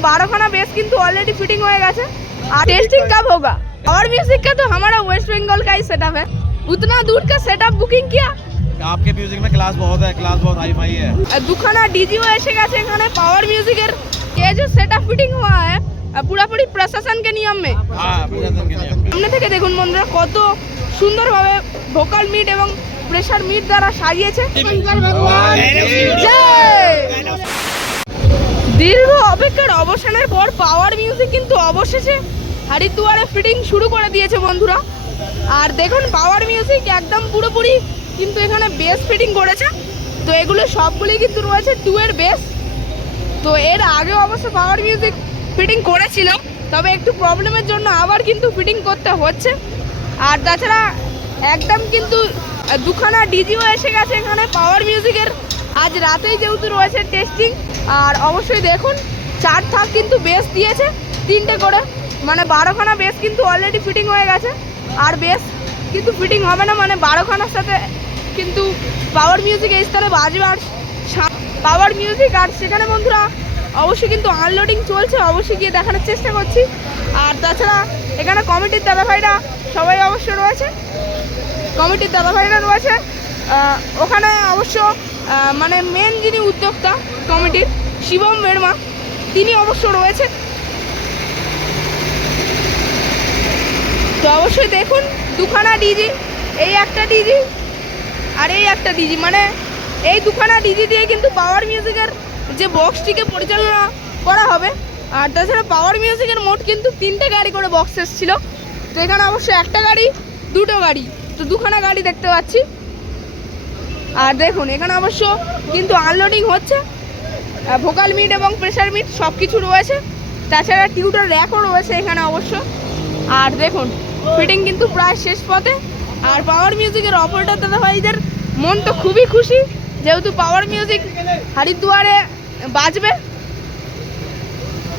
बारह खाना बेस किंतु ऑलरेडी फिटिंग हो गया और टेस्टिंग कब होगा और म्यूजिक का तो हमारा वेस्ट बंगाल का ही सेटअप है उतना दूर का सेटअप बुकिंग किया आपके म्यूजिक में क्लास बहुत है क्लास बहुत हाई फाई है আর দুখানা ডিজিও এসে গেছে এখানে পাওয়ার মিউজিকের কে যে সেটআপ ফিটিং हुआ है আহ, পুরাপুরি প্রশাসনকে নিয়ম में हाँ प्रशासन के नियम में। সামনে থেকে দেখুন বন্ধুরা কত সুন্দরভাবে ভোকাল মিট এবং প্রেসার মিট দ্বারা সাজিয়েছে জয়! দীর্ঘ অপেক্ষার অবসানের পর পাওয়ার মিউজিক কিন্তু অবশেষে হারিদুয়ারে ফিটিং শুরু করে দিয়েছে বন্ধুরা। আর দেখুন পাওয়ার মিউজিক একদম পুরোপুরি কিন্তু এখানে বেস ফিটিং করেছে। তো এগুলো সবগুলি কিন্তু রয়েছে টু এর বেস তো এর আগে অবশ্য পাওয়ার মিউজিক ফিটিং করেছিল তবে একটু প্রবলেমের জন্য আবার কিন্তু ফিটিং করতে হচ্ছে। আর তাছাড়া একদম কিন্তু দুখানা ডিজিও এসে গেছে এখানে পাওয়ার মিউজিকের আজ রাতেই যেহেতু রয়েছে টেস্টিং আর অবশ্যই দেখুন, চার থাক কিন্তু বেস দিয়েছে, তিনটে করে মানে বারোখানা বেস কিন্তু অলরেডি ফিটিং হয়ে গেছে, আর বেস কিন্তু ফিটিং হবে না মানে বারোখানার সাথে কিন্তু পাওয়ার মিউজিক এই স্থানে বাজবে আর পাওয়ার মিউজিক আর সেখানে বন্ধুরা, অবশ্যই কিন্তু আনলোডিং চলছে, অবশ্যই গিয়ে দেখানোর চেষ্টা করছি। আর তাছাড়া এখানে কমিটির দাদা ভাইরা সবাই অবশ্য রয়েছে কমিটির দাদা ভাইরা রয়েছে ওখানে অবশ্য মানে মেন যিনি উদ্যোক্তা কমিটির, শিবম বের্মা, তিনি অবশ্য রয়েছে তো অবশ্যই দেখুন, দুখানা ডিজি, এই একটা ডিজি আর এই একটা ডিজি। মানে এই দুখানা ডিজি দিয়ে কিন্তু পাওয়ার মিউজিকের যে বক্সটিকে পরিচালনা করা হবে, আর তাছাড়া পাওয়ার মিউজিকের মোট কিন্তু তিনটে গাড়ি করে বক্স এসেছিল। তো এখানে অবশ্য একটা গাড়ি, দুটো গাড়ি। তো দুখানা গাড়ি দেখতে পাচ্ছি। আর দেখুন, এখানে অবশ্য কিন্তু আনলোডিং হচ্ছে। ভোকাল মিট এবং প্রেশার মিট সব কিছু রয়েছে। তাছাড়া টিউটার র্যাকও রয়েছে এখানে অবশ্য। আর দেখুন ফিটিং কিন্তু প্রায় শেষ পথে। আর পাওয়ার মিউজিকের অপারেটর দাদা ভাইদের মন তো খুবই খুশি, যেহেতু পাওয়ার মিউজিক হারিদুয়ারে বাজবে।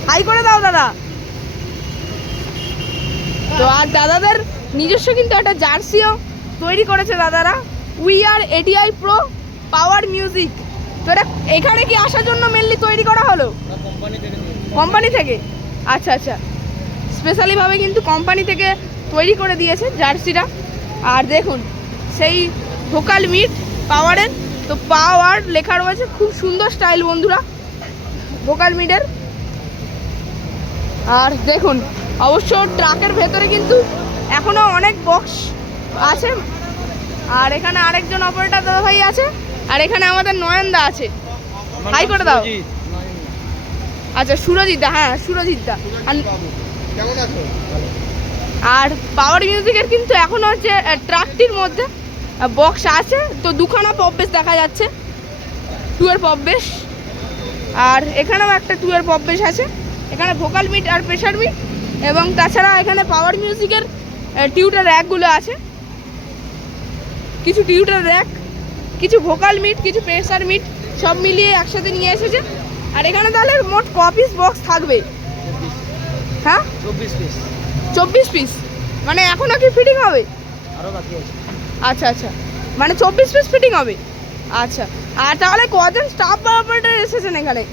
হাই করে দাও দাদা। তো আর দাদাদের নিজস্ব কিন্তু একটা জার্সিও তৈরি করেছে দাদারা। We are ADI pro power music তো এটা এখানে কি আসার জন্য মেনলি তৈরি করা হলো? কোম্পানি থেকে। আচ্ছা আচ্ছা। স্পেশালিভাবে কিন্তু কোম্পানি থেকে তৈরি করে দিয়েছে জার্সিটা। আর দেখুন, সেই ভোকাল মিট পাওয়ারের তো পাওয়ার লেখা রয়েছে খুব সুন্দর স্টাইল বন্ধুরা। ভোকাল মিটের আর দেখুন, অবশ্য ট্রাকের ভেতরে কিন্তু এখনও অনেক বক্স আছে। আর এখানে আরেকজন অপারেটর দাদা ভাই আছে আর এখানে আমাদের নয়নদা আছে। হাই করে দাও। আচ্ছা সুরজিৎ দা হ্যাঁ সুরজিৎ দা। আর কেমন আছো? আর পাওয়ার মিউজিকের কিন্তু এখন হচ্ছে ট্রাকটির মধ্যে বক্স আছে। তো দুখানা পপবেশ দেখা যাচ্ছে টুয়ের পপবেশ। আর এখানেও একটা টুয়ের পপবেশ আছে। এখানে ভোকাল মিট আর প্রেশার মিট এবং তাছাড়া এখানে পাওয়ার মিউজিকের টিউটার র্যাকগুলো আছে। কিছু টিউটার র্যাক কিছু ভোকাল মিট কিছু প্রেশার মিট সব মিলিয়ে একসাথে নিয়ে এসেছে। আর এখানে তাহলে মোট কপিস বক্স থাকবে? হ্যাঁ? চব্বিশ পিস চব্বিশ পিস মানে এখনও কি ফিটিং হবে? আচ্ছা আচ্ছা। মানে চব্বিশ পিস ফিটিং হবে? আচ্ছা। আর তাহলে কজন স্টাফ অপারেটর এসেছেন এখানে?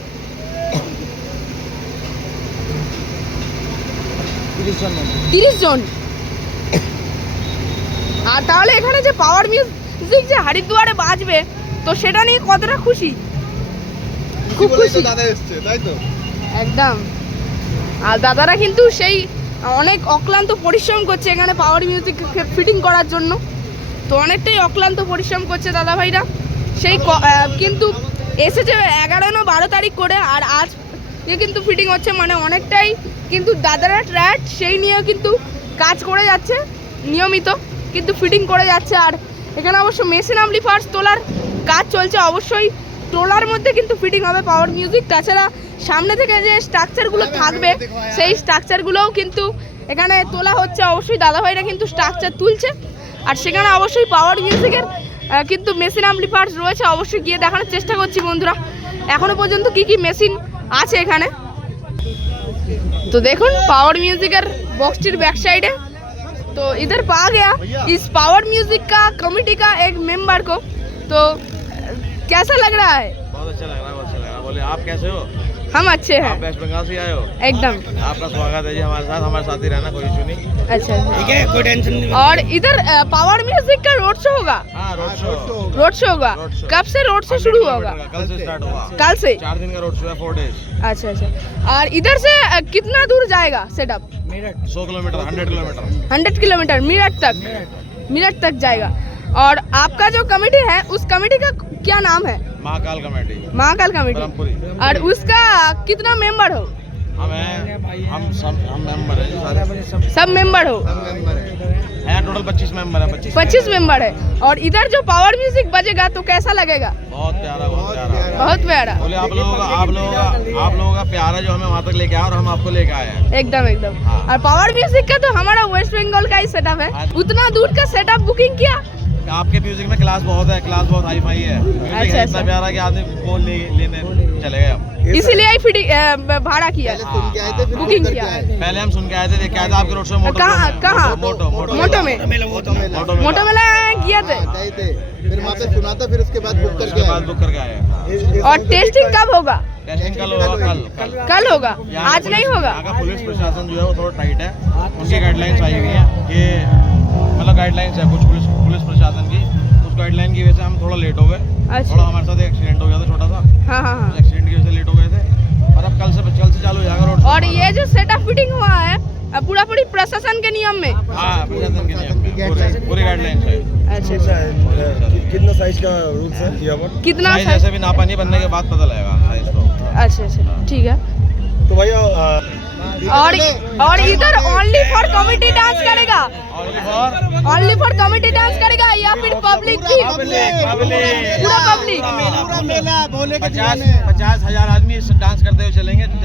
তিরিশ জন তিরিশ জন? আর তাহলে এখানে যে পাওয়ার মিউজিক যে হারিদুয়ারে বাজবে তো সেটা নিয়ে কতটা খুশি? খুব খুশি। দাদা এসছে তাই তো? একদম। আর দাদারা কিন্তু সেই অনেক অক্লান্ত পরিশ্রম করছে এখানে পাওয়ার মিউজিক ফিটিং করার জন্য। তো অনেকটাই অক্লান্ত পরিশ্রম করছে দাদা ভাইরা সেই কিন্তু এসেছে এগারো না বারো তারিখ করে আর আজ কিন্তু ফিটিং হচ্ছে মানে অনেকটাই কিন্তু দাদারা ট্র্যাট সেই নিয়েও কিন্তু কাজ করে যাচ্ছে নিয়মিত। কিন্তু ফিটিং করে যাচ্ছে আর এখানে অবশ্য মেশিন আমলি ফার্স্ট তোলার কাজ চলছে। অবশ্যই তোলার মধ্যে কিন্তু ফিটিং হবে পাওয়ার মিউজিক তাছাড়া সামনে থেকে যে স্ট্রাকচারগুলো হ্যাঁ, হ্যাঁ, থাকবে সেই হ্যাঁ। স্ট্রাকচারগুলোও কিন্তু এখানে তোলা হচ্ছে। অবশ্যই দাদাভাইরা কিন্তু স্ট্রাকচার তুলছে। আর সেখানে অবশ্যই পাওয়ার মিউজিকের কিন্তু মেশিন আমলি পার্টস রয়েছে। অবশ্যই গিয়ে দেখানোর চেষ্টা করছি বন্ধুরা। এখনও পর্যন্ত কি কি মেশিন আছে এখানে? তো দেখুন পাওয়ার মিউজিকের বক্সটির ব্যাক সাইডে तो इधर पा गया इस पावर म्यूज़िक का कमेटी का एक मेंबर को। तो कैसा लग रहा है? बहुत अच्छा लग रहा है बहुत अच्छा लग रहा है। बोले आप कैसे हो? हम अच्छे हैं। आप वेस्ट बंगाल से आए हो? एकदम। आपका स्वागत है जी हमारे साथ हमारे साथ ही रहना कोई इशू नहीं। अच्छा। ठीक है कोई टेंशन नहीं। और इधर पावर म्यूज़िक का रोड शो होगा? हाँ रोड शो रोड शो होगा। कब से रोड शो शुरू होगा? कल से स्टार्ट हुआ कल से। चार दिन का रोड शो है फोर डेज़ अच्छा अच्छा। और इधर से कितना दूर जाएगा सेटअप सौ kilometre hundred kilometre. Hundred kilometre minute तक। मीरठ तक जाएगा। और आपका जो कमेटी है उस कमेटी का क्या नाम है? महाकाल कमेटी। महाकाल कमेटी। और उसका कितना मेंबर हो? हम हैं हम सब हम मेंबर हैं सारे। सब मेंबर हो? हैं। टोटल पच्चीस मेंबर है पच्चीस पच्चीस मेंबर है। और इधर जो पावर म्यूज़िक बजेगा तो कैसा लगेगा? बहुत प्यारा बहुत प्यारा। बहुत प्यारा। बोले आप लोगों का आप लोगों का आप लोगों का प्यारा जो हमें वहाँ तक लेके आया और हम आपको लेके आए हैं। एकदम एकदम। हाँ। और पावर म्यूज़िक का तो हमारा वेस्ट बंगाल का ही सेटअप है। हाँ। उतना दूर का सेटअप बुकिंग किया? आपके म्यूज़िक में क्लास बहुत है क्लास बहुत हाई फाई है अच्छा, अच्छा। प्यारा कि आदमी फ़ोन ले, लेने चले गए हम इसीलिए ही भाड़ा किया। बुकिंग किया। पहले हम सुन के आए थे देख के आए थे आपके रोड शो मोटो कहाँ कहाँ? मोटो में। मोटो मेला किए थे? फिर वहाँ पे सुना था फिर उसके बाद बुक उसके बाद बुक करके आए। और टेस्टिंग कब होगा? टेस्टिंग कल होगा कल। कल होगा। आज नहीं होगा? पुलिस प्रशासन जो है वो थोड़ा टाइट है। उनकी गाइडलाइंस आई हुई है कि मतलब गाइडलाइंस है कुछ पुलिस पुलिस प्रशासन की। उस गाइडलाइन की वजह से हम थोड़ा लेट हो गए। थोड़ा अच्छा हमारे साथ एक्सीडेंट हो गया था छोटा सा। हाँ हाँ हाँ। एक्सीडेंट की वजह से लेट हो गए थे। और अब कल से कल से चालू हो जाएगा रोड और ये जो सेटअप फिटिंग हुआ है पूरा पूरी प्रशासन के नियम में। हाँ प्रशासन के नियम में। पूरे पूरी है। अच्छा कितना साइज़ का रूल्स है यहाँ पर कितना साइज़ ऐसे भी नापा नहीं बनने के बाद पता लगेगा साइज़ तो। अच्छा अच्छा। ठीक है। तो भैया और और इधर ओनली फॉर कॉमेडी डांस करेगा। ओनली फॉर कॉमेडी डांस करेगा या फिर पब्लिक की? पूरा पब्लिक पचास हज़ार आदमी डांस करते हुए चलेंगे तो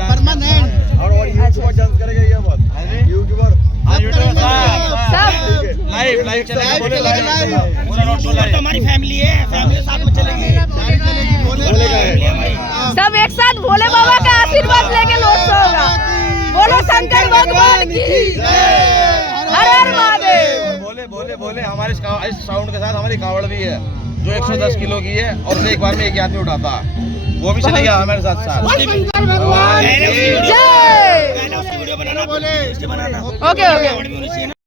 और यूट्यूबर डांस करेगा ये बात। यूट्यूबर लाइव लाइव हमारी फैमिली है फैमिली साथ में चलेंगे। भगवान की हर हर महादेव बोले बोले बोले हमारे इस साउंड के साथ हमारी कावड़ भी है जो 110 किलो की है और उसे एक बार में एक आदमी उठाता है वो भी चले गया हमारे साथ साथ भगवान की जय ओके ओके